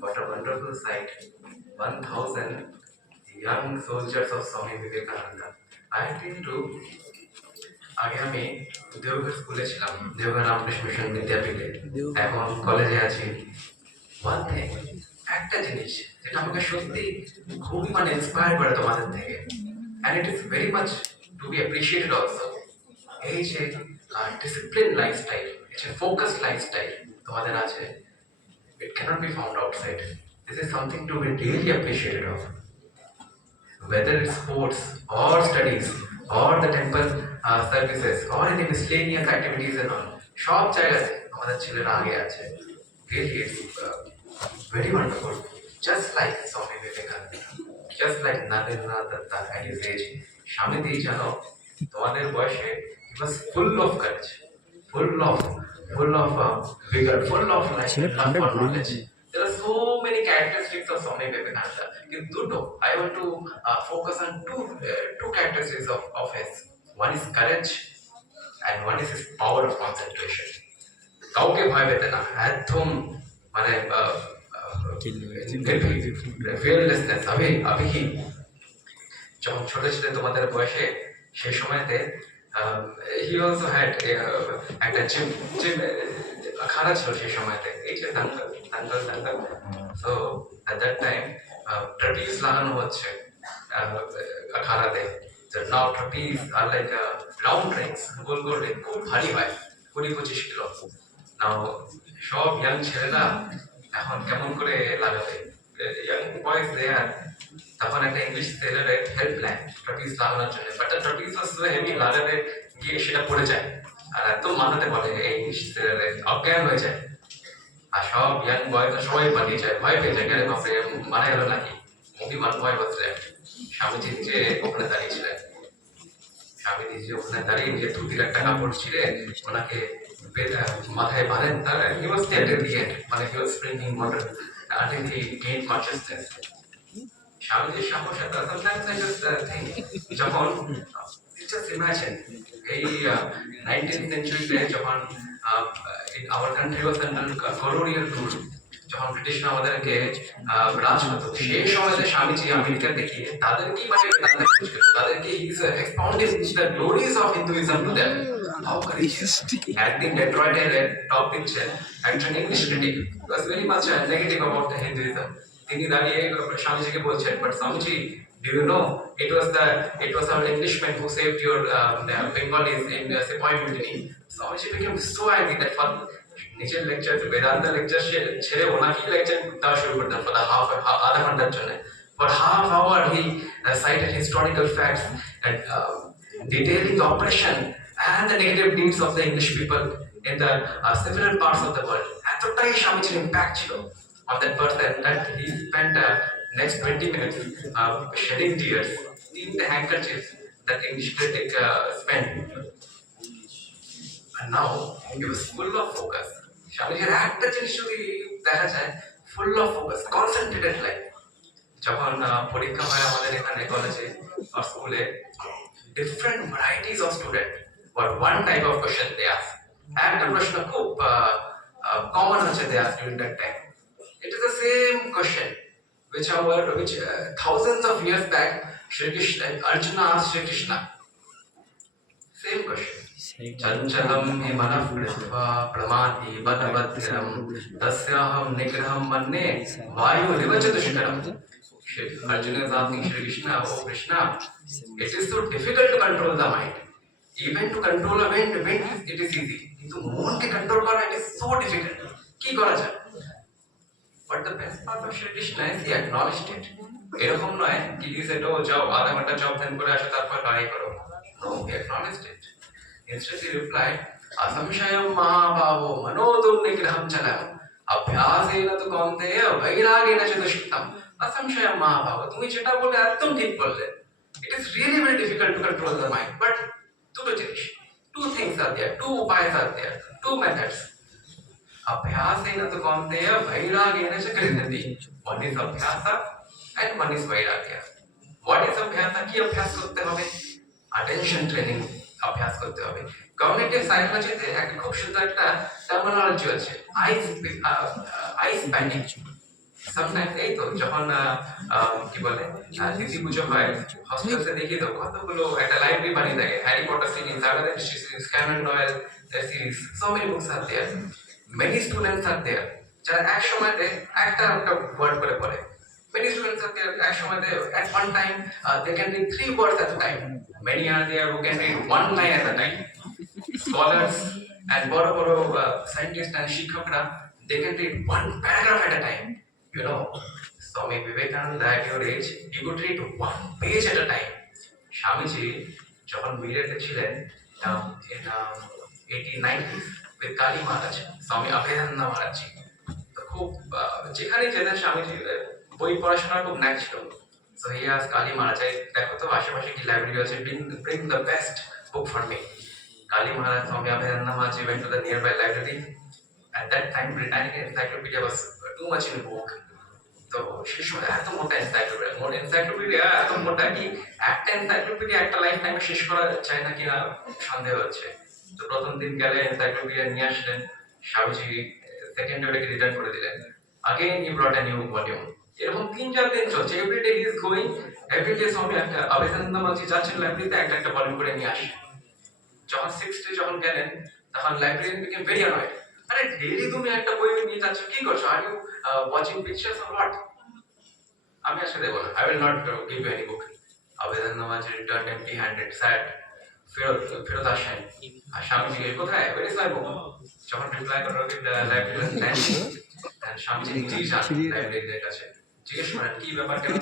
What a wonderful sight. 1,000 young soldiers of Swami Vivekananda. I have been to আগে আমি দেওঘর স্কুলে ছিলাম, দেওঘর রামকৃষ্ণ মিশন বিদ্যাপীঠে। এখন কলেজে আছি। ওয়ান থিং, একটা জিনিস যেটা আমাকে সত্যি খুবই ইন্সপায়ার করে তোমাদের থেকে, and it is very much to be appreciated also. এই যে ডিসিপ্লিন লাইফস্টাইল, এই যে ফোকাস লাইফস্টাইল তোমাদের আছে, it cannot be found outside. This is something to be really appreciated of. Whether it's sports or studies or the temple services or any miscellaneous activities and all, সব জায়গাতে আমাদের ছেলেরা আগে আছে। Really, it's very wonderful. Just like Swami Vivekananda, just like Narendranath Datta at his age, Shamiti জানো তোমাদের বয়সে he was full of courage, full of vigor, full of life, love for knowledge. There are so many characteristics of Swami Vivekananda. In Duto, I want to focus on two characteristics of his. One is courage, and one is his power of concentration. কাউকে ভয় পেতে না, একদম মানে ফিয়ারলেসনেস। আমি কি যখন ছোট ছিলেন তোমাদের বয়সে, সেই সময়তে হি অলসো হ্যাড একটা জিম খানা ছিল সেই সময়তে, এই যে Dangal. So at that time ট্রাপিজ লাগানো হচ্ছে খানাতে। নাও ট্রাপিজ আর লাইক রাউন্ড রিংস, গোল গোল রিং, খুব ভারী হয়, 20-25 কিলো। নাও সব ইয়াং ছেলেরা এখন কেমন করে লাগাবে, ইয়াং বয়েজ দে আর তখন একটা ইংলিশ সেলারের হেল্প নেয় ট্রাপিজ লাগানোর জন্য, বাট ট্রাপিজ হেভি, লাগাতে গিয়ে সেটা পড়ে যায় আর একদম মাথাতে বলে এই ইংলিশ সেলারে অজ্ঞান হয়ে যায়। আর সব ইয়াং বয়েজরা সবাই পালিয়ে যায়, ভয় পেয়ে যায়, গেলে বাপরে মারা গেল নাকি। মুভি মান ভয় বসলে স্বামীজি নিজে ওখানে দাঁড়িয়েছিলেন, স্বামীজি নিজে ওখানে দাঁড়িয়ে নিজে ধুতির একটা কাপড় ছিঁড়ে ওনাকে মাথায় বাঁধেন। তার হি ওয়াজ দেয়ার এট দি এন্ড, মানে হি ওয়াজ স্প্রিংিং water until he gained consciousness. স্বামীজির সাহস এত, sometimes I just think, যখন just imagine এই 19th century যখন our country was under colonial rule, যখন ব্রিটিশরা আমাদেরকে রাজ করতো, সেই সময়তে স্বামীজি আমেরিকাতে গিয়ে তাদেরকেই তাদেরকে expounding the glories of Hinduism to them. একদিন ডেট্রয়েটে টক দিচ্ছেন একজন English critic, was very much negative about the Hinduism. তিনি দাঁড়িয়ে স্বামীজিকে বলছেন, but Swamiji, do you know it was our Englishman who saved your Bengalis in Sepoy Mutiny. Swamiji became so angry that for নিজের লেকচার, বেদান্ত লেকচার ছেড়ে ওনাকেই লেকচার দেওয়া শুরু করতেন for the আধা ঘন্টার জন্য। For half hour he cited historical facts and detailing the oppression and the negative deeds of the English people in the several parts of the world. এতটাই স্বামীজির ইম্প্যাক্ট ছিল on that person that he spent next 20 minutes shedding tears in the handkerchiefs that English critic spent. And now he was full of focus. স্বামীজির একটা জিনিস যদি দেখা যায়, full of focus, concentrated life. যখন পরীক্ষা হয় আমাদের এখানে কলেজে or স্কুলে, different varieties of student for one type of question they ask. একটা প্রশ্ন খুব common হচ্ছে they ask during that time. It is the same question which thousands of years back Arjuna asked Shri Krishna. Same question. Chanchalam hi manah prithva pramati badbadhiram tasyaham nigraham manne vayu rivachadushkaram. Arjuna is asking Shri Krishna, oh Krishna, it is so difficult to control the mind. Even to control a wind it is easy. কিন্তু মনকে কন্ট্রোল করা it is so difficult. কি করা যায়? But the best part of Shri Krishna is he acknowledged it. এরকম নয় কি দিছে তো যাও আধা ঘন্টা জব ধ্যান করে আসো তারপর লড়াই করো। No, he acknowledged it. Instead he replied, asamshayam mahabhavo manodurnigraham chalam abhyasena tu kaunteya vairagena chadushtam. Asamshayam mahabhavo, তুমি যেটা বলে একদম ঠিক বললে। It is really very difficult to control the mind, but দুটো জিনিস, two things are there, two upays are there, two methods. Abhyasena tu kaunteya vairagena chakrindati. One is abhyasa and one is vairagya. What is abhyasa? কি অভ্যাস করতে হবে? Attention training অভ্যাস করতে হবে। কগনিটিভ সাইকোলজিতে একটা খুব সুন্দর একটা টার্মিনোলজি আছে, আইস প্যানিক। সামটাইমস এই তো যখন কি বলে তিথি পুজো হয় হস্টেলসে দেখি তো কতগুলো একটা লাইব্রেরি বানিয়ে থাকে হ্যারি পটার সিরিজ আলাদা series Conan Doyle series so many books are there many students are there যারা এক সময়তে একটা একটা ওয়ার্ড করে পড়ে many students are there এক সময়তে at one time they can read three words at a time many are there who can read one line at a time scholars and বড় বড় scientists and শিক্ষকরা they can read one paragraph at a time you know Swami Vivekananda at your age he could read one page at a time Swamiji যখন মিরেতে ছিলেন in 1890s with Kali Maharaj Swami Abhedananda Maharaj তো খুব যেখানে যেতেন স্বামীজি বই পড়াশোনার খুব ন্যাক ছিল সো হি আস কালী Maharaj দেখো তো আশেপাশে কি লাইব্রেরি আছে bring the best book for me Kali Maharaj Swami Abhedananda Maharaj went to the nearby library at that time Britannic encyclopedia was too much in vogue তো সেই সময় এত মোটা এনসাইক্লোপিডিয়া এত মোটা কি একটা এনসাইক্লোপিডিয়া একটা লাইফ টাইমে শেষ করা যায় না কিনা সন্দেহ হচ্ছে তো প্রথম দিন গেলে এনসাইক্লোপিডিয়া নিয়ে আসলেন স্বামীজি সেকেন্ড ডে রিটার্ন করে দিলেন again he brought a new volume এরকম 3-4 দিন চলছে everyday he is going everyday Swami একটা আবেদনন্দ মাঝি যাচ্ছেন লাইব্রেরিতে একটা একটা ভলিউম করে নিয়ে আসে যখন 6 যখন গেলেন তখন লাইব্রেরিয়ান বিকেম ভেরি অনয়েড আরে ডেইলি তুমি একটা বই নিয়ে যাচ্ছ কি করছো are you watching pictures or what আমি আসলে দেবো না I will not give you any book আবেদনন্দ মাঝি রিটার্ন এম্পটি হ্যান্ডেড স্যাড ফেরত আসেন আর স্বামী জিজ্ঞেস কোথায় ওয়ের ইজ মাই বুক যখন রিপ্লাই করলো লাইব্রেরিয়ান থ্যাঙ্ক স্বামীজি নিজেই যান লাইব্রেরিয়ানের কাছে জিজ্ঞেস করেন কি ব্যাপার কেন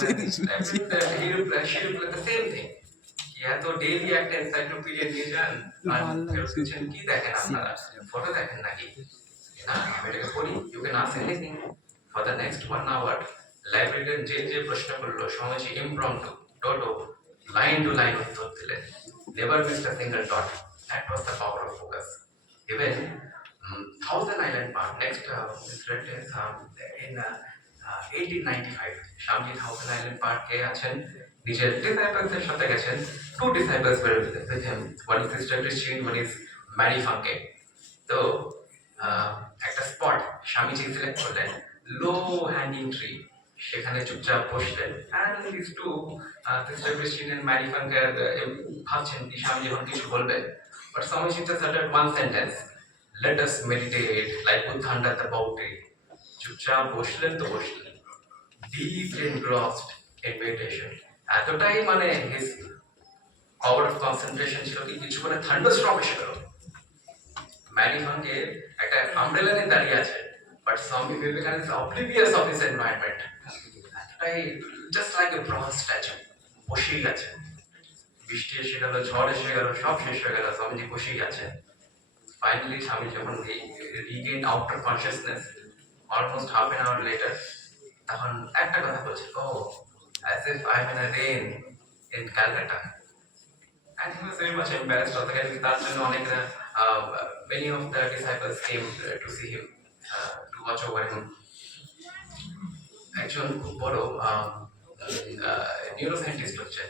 সেম থিং কি এত ডেইলি একটা এনসাইক্লোপিডিয়া নিয়ে যান আর কি দেখেন আপনারা ফটো দেখেন নাকি না আমি এটাকে পড়ি you can ask anything for the next 1 hour librarian যে প্রশ্ন করলো স্বামীজি ইমপ্রম্পটু টোটো লাইন টু লাইন উত্তর দিলেন never missed a single dot that was the power of focus even Thousand Island Park next incident is in 1895 স্বামীজি thousand island পার্কে আছেন নিজের ডিসাইপলসের সাথে গেছেন two disciples were with him one is Sister Christine one is Mary Funke তো একটা স্পট স্বামীজি সিলেক্ট করলেন লো হ্যাঙ্গিং ট্রি সেখানে চুপচাপ বসলেন and these two Sister Christine and Mary Funke ভাবছেন কি স্বামীজি এখন কিছু বলবেন but Swamiji just uttered one sentence let us meditate like Buddha under the bow tree চুপচাপ বসলেন তো বসলেন deeply engrossed in meditation এতটাই মানে his power of concentration ছিল কি কিছুক্ষণে থান্ডারস্টর্ম এসে গেল ম্যারি ফাঙ্কে একটা আমব্রেলা নিয়ে দাঁড়িয়ে আছে বাট Swami Vivekananda is oblivious of his environment এতটাই just like a bronze statue বসেই আছে বৃষ্টি এসে গেল ঝড় এসে গেল সব শেষ হয়ে গেল স্বামীজি বসেই আছেন Finally, Swami যখন regained outer consciousness almost half an hour later তখন একটা কথা বলছে oh as if I'm in a rain in Calcutta and he was very much embarrassed অতখানি তার জন্য অনেকরা many of the disciples came to see him to watch over him একজন খুব বড় নিউরোসায়েন্টিস্ট হচ্ছে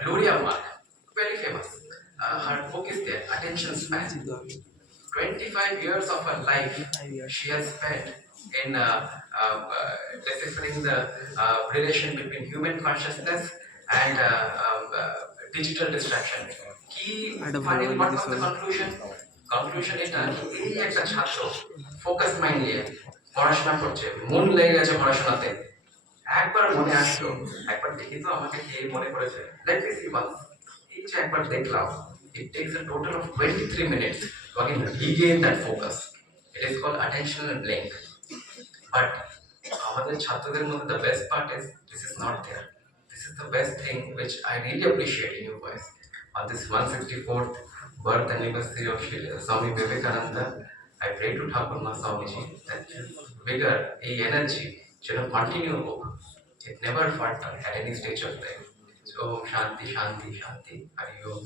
Gloria mark very famous her book is there attention span 25 years of her life she has spent in deciphering the relation between human consciousness and digital distraction. Key finding what was the conclusion এটা এই একটা ছাত্র focus mind নিয়ে পড়াশোনা করছে মন লেগে গেছে পড়াশোনাতে একবার মনে আসলো একবার দেখি তো আমাকে কে মনে করেছে লেট মি সি ওয়ান্স এই যে একবার দেখলাম it takes a total of 23 minutes to again regain that focus. It is called attentional blank. But আমাদের ছাত্রদের মধ্যে the best part is this is not there. This is the best thing which I really appreciate in you guys. On this 164th birth anniversary of Swami Vivekananda, I pray to Thakur Swamiji that his vigor, his energy should continue hope. It never falter at any stage of life. So Shanti, Shanti, Shanti. Hari Om.